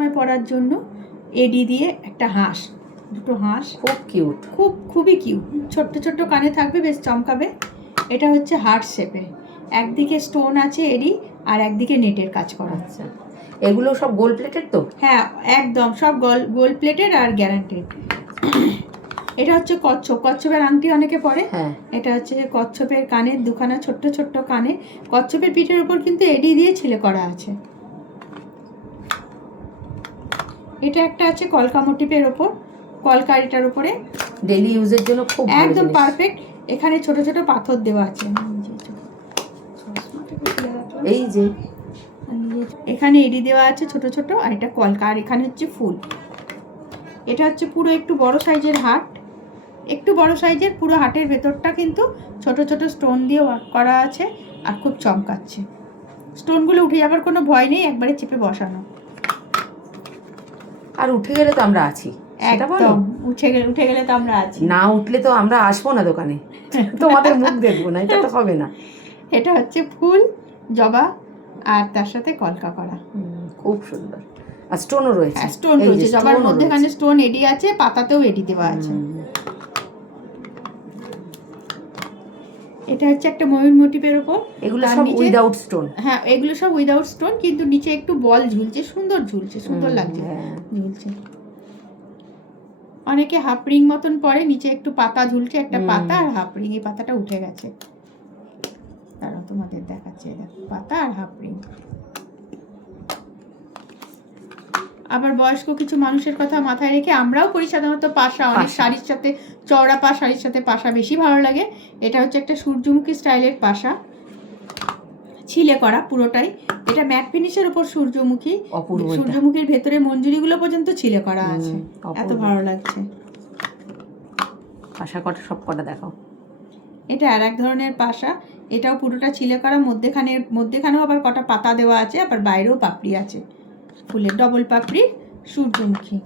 সময় পরার জন্য এডি দিয়ে একটা হাঁস, দুটো হাঁস, খুব কিউট, খুবই কিউট, ছোট্ট ছোট্ট কানে থাকবে, বেশ চমকাবে। এটা হচ্ছে হার্ট শেপে, একদিকে স্টোন আছে এডি আর একদিকে নেটের কাজ করা। আচ্ছা, এগুলো সব গোল্ড প্লেটেড তো? হ্যাঁ একদম সব গোল্ড প্লেটেড আর গ্যারান্টেড। এটা হচ্ছে কচ্ছপের আংটি অনেকে পরে। হ্যাঁ, এটা হচ্ছে কচ্ছপের কানের দুখানা ছোট্ট ছোট্ট কানে, কচ্ছপের পিঠের উপর কিন্তু এডি দিয়ে ছিলে করা আছে। এটা একটা আছে কলকা মোটিভের ওপর, কলকা এটার উপরে ডেইলি ইউজের জন্য খুব একদম পারফেক্ট। এখানে ছোট ছোট পাথর দেওয়া আছে, এই যে এখানে এডি দেওয়া আছে ছোট ছোট, আর এটা কলকা, আর এখানে হচ্ছে ফুল। এটা হচ্ছে পুরো একটু বড় সাইজের হাট, একটু বড় সাইজের, পুরো হাটের ভেতরটা কিন্তু ছোট ছোট স্টোন দিয়ে ওয়ার্ক করা আছে আর খুব চমকাচ্ছে। স্টোনগুলো উঠে যাবার কোনো ভয় নেই, একবারে চেপে বসানো। আর উঠে গেলে তো আমরা আছি, একদম উঠে গেলে তো আমরা আছি, না উঠলে তো আমরা আসবো না দোকানে, তোমাদের মুখ দেখবো না, এটা তো হবে না। এটা হচ্ছে ফুল জবা আর তার সাথে কলকা করা, খুব সুন্দর। আর স্টোনও রয়েছে, স্টোন রয়েছে, জবার মধ্যেখানে স্টোন এডি আছে, পাতাতেও এডি দেওয়া আছে। এটা হচ্ছে একটা ময়ূর মোটিভের উপর, এগুলো সব উইদাউট স্টোন। হ্যাঁ এগুলো সব উইদাউট স্টোন, কিন্তু নিচে একটু বল ঝুলছে, সুন্দর লাগছে ঝুলছে। অনেকে হাফ রিং মতন পরে, নিচে একটু পাতা ঝুলছে, একটা পাতা আর হাফ রিং, এই পাতাটা উঠে গেছে, তারা তোমাদের দেখাচ্ছে, দেখো পাতা আর হাফ রিং। আবার বয়স্ক কিছু মানুষের কথা মাথায় রেখে আমরাও করি সাধারণত পাশা, অনেক শাড়ির সাথে চওড়া পা, শাড়ির সাথে পাশা বেশি ভালো লাগে। এটা হচ্ছে একটা সূর্যমুখী স্টাইলের পাশা, ছিলে করা পুরোটাই। এটা ম্যাট ফিনিশের উপর সূর্যমুখী, সূর্যমুখীর ভেতরে মঞ্জুরিগুলো পর্যন্ত ছিলে করা আছে, এত ভালো লাগছে। পাশা কটা সব কটা দেখাও। এটা আর এক ধরনের পাশা, এটাও পুরোটা ছিলে করা, মধ্যেখানেও আবার কটা পাতা দেওয়া আছে, আবার বাইরেও পাপড়ি আছে ফুলের, ডবল পাপড়ি সূর্যমুখী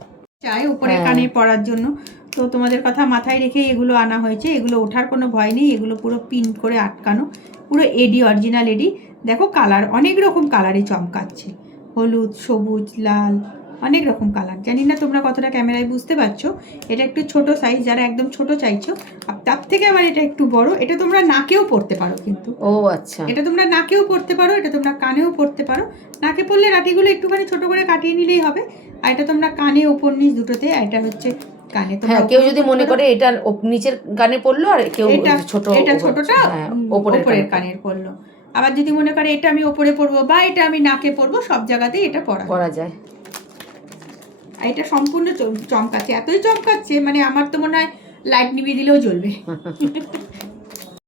চাই উপরে কানে পরার জন্য। তো তোমাদের কথা মাথায় রেখে এগুলো আনা হয়েছে, এগুলো ওঠার কোনো ভয় নেই, এগুলো পুরো পিন করে আটকানো, পুরো এডি, অরিজিনাল এডি। দেখো কালার অনেক রকম কালারে চমকাচ্ছে, হলুদ, সবুজ, লাল, অনেক রকম কালার। জানি না তোমরা কতটা ক্যামেরায় বুঝতে পারছো। এটা একটু ছোট সাইজ, যারা একদম ছোট চাইছো, আর তার থেকে আবার এটা একটু বড়। এটা তোমরা নাকেও পরতে পারো কিন্তু। ও আচ্ছা, এটা তোমরা নাকেও পরতে পারো, এটা তোমরা কানেও পরতে পারো। নাকে পরলে রাটিগুলো একটুখানি ছোট করে কাটিয়ে নিলেই হবে, আর এটা তোমরা কানে ওপর নিচ দুটোতে, আর এটা হচ্ছে কানে। হ্যাঁ, কেউ যদি মনে করে এটা নিচের কানে পড়লো, আর কেউ এটা ছোটটা ওপরের কানের পরলো, আবার যদি মনে করে এটা আমি ওপরে পরবো বা এটা আমি নাকে পরবো, সব জায়গাতেই এটা পরা যায়। আর এটা সম্পূর্ণ চমকাচ্ছে, এতই চমকাচ্ছে মানে আমার তো মনে হয় লাইট নিভিয়ে দিলেও জ্বলবে।